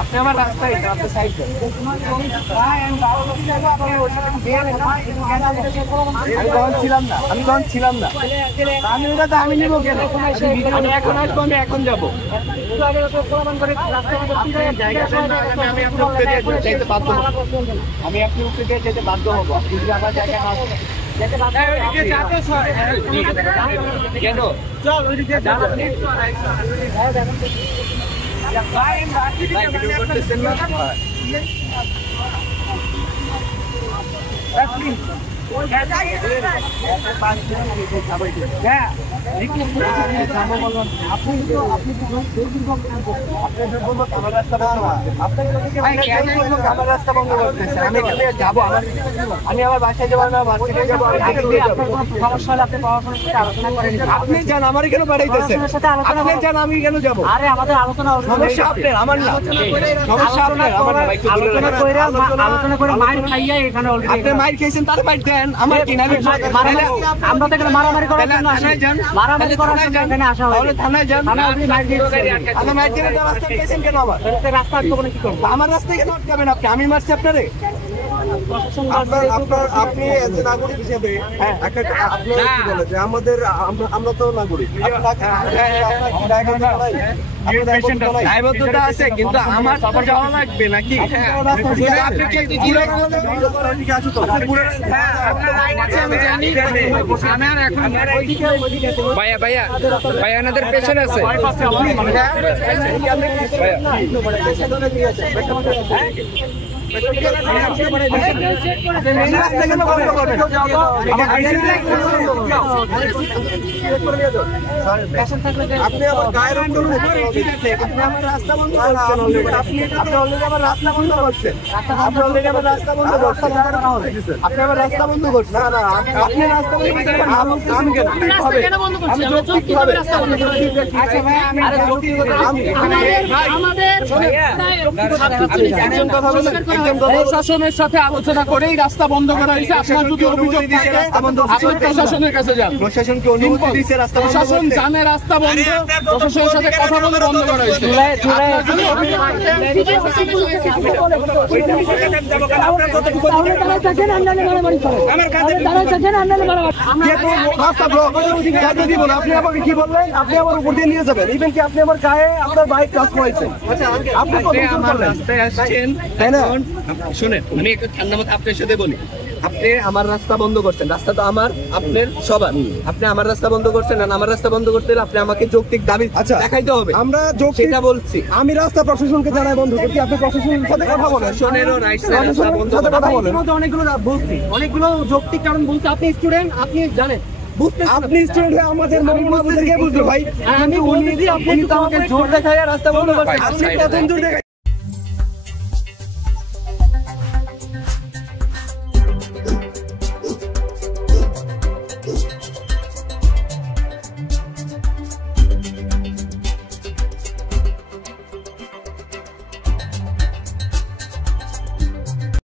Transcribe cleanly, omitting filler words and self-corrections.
আপনি আমার রাস্তায় আপনি সাইড দেন। আমি তখন ছিলাম না আমি ওটা তো আমি নিবো কেন? আমি এখন আসবো, আমি এখন যাবো। আমি আপনি উঠে দিয়ে যেতে বাধ্য হবো যদি আমার জায়গা না কেন? চল ওইদিকে করতেছেন না আমি আমার বাসায় যাবো না, বাসায় যাবো। আপনি যান, আমার কেন পাঠাইতেছেন? আপনি যান, আমি কেন যাবো? আরে আমাদের আলোচনা সমস্যা আপনার, আমার না। সমস্যা আপনার, আমার না। আলোচনা করে মাইর খাইয়া এখানে আপনি মাইর খেয়েছেন, তার মাইর দেন। আমার কি না? আমরা তো এখানে মারামারি করার জন্য আসি। মারামারি করার জন্য এখানে আসা হয়। তাহলে থানায় যান। আপনি মাইর দিয়েছেন। আপনি মাইর দিয়ে রাস্তা খেয়েছেন কেন? রাস্তা আটকাবো না কি করবো? আমার রাস্তায় কেন আটকাবেন আপনি? আমি মারছি আপনারে? আপনি নাগরিক হিসেবে আমাদের আমরা তো নাগরিক, দায়বদ্ধতা আছে, কিন্তু আমার যাওয়া লাগবে নাকি? ভাইয়া ভাইয়া ভাইয়া আমাদের পেছনে আছে। আপনি আমার গায়ের ঠিক আছে, আপনি আমার রাস্তা বন্ধ করছেন অলরেডি। আপনি অলরেডি আমার রাস্তা বন্ধ করছেন। আপনি অলরেডি আমার রাস্তা বন্ধ করছেন। আপনি আমার রাস্তা বন্ধ করছেন। না না, আপনি রাস্তা বন্ধ করছেন। আমি কেন বন্ধ করছি? আমি যৌক্তিক ভাবে রাস্তা বন্ধ করছি। আচ্ছা ভাই, আমি একজন কথা বলেন। প্রশাসনের সাথে আলোচনা করেই রাস্তা বন্ধ করা হয়েছে। আপনার যদি অভিযোগ থাকে আপনি প্রশাসনের কাছে যান। প্রশাসন কি অনুমতি দিয়েছে রাস্তা বন্ধ করতে? প্রশাসন জানে রাস্তা বন্ধ, প্রশাসনের সাথে কথা বলে বন্ধ করা হয়েছে। আপনি আমাকে কি বললেন? আপনি আমার উপর দিয়ে নিয়ে যাবেন, ইভেন কি আপনি আমার গায়ে আপনার বাইক টাচ করেছেন। আপনি আমার রাস্তায় আসছেন, তাই না? শুনেন, আমি একটু ঠান্ডা মতো আপনার সাথে বলি। আপনি আমার রাস্তা বন্ধ করছেন, রাস্তা তো আমার, আপনার সবার। আপনি আমার রাস্তা বন্ধ করছেন, আর আমার রাস্তা বন্ধ করতে হলে আপনি আমাকে যৌক্তিক দাবি দেখাইতে হবে। আমরা সেটা বলছি। আমি রাস্তা প্রশাসনকে জানাই বন্ধ করছি, আপনি প্রশাসনের সাথে কথা বলেন। শোনেরও রাইট রাস্তা বন্ধ কথা বলেন। অনেকগুলো বলছি, অনেকগুলো যৌক্তিক কারণ বলছি। আপনি স্টুডেন্ট, আপনি জানেন। আপনি স্টুডেন্ট হয়ে আমাদের মর্ম বুঝতে কে বুঝলো ভাই? আমি বলছি, আপনি তো আমাকে জোর দেখায় রাস্তা বন্ধ করছেন। আপনি প্রথম জোর দেখাই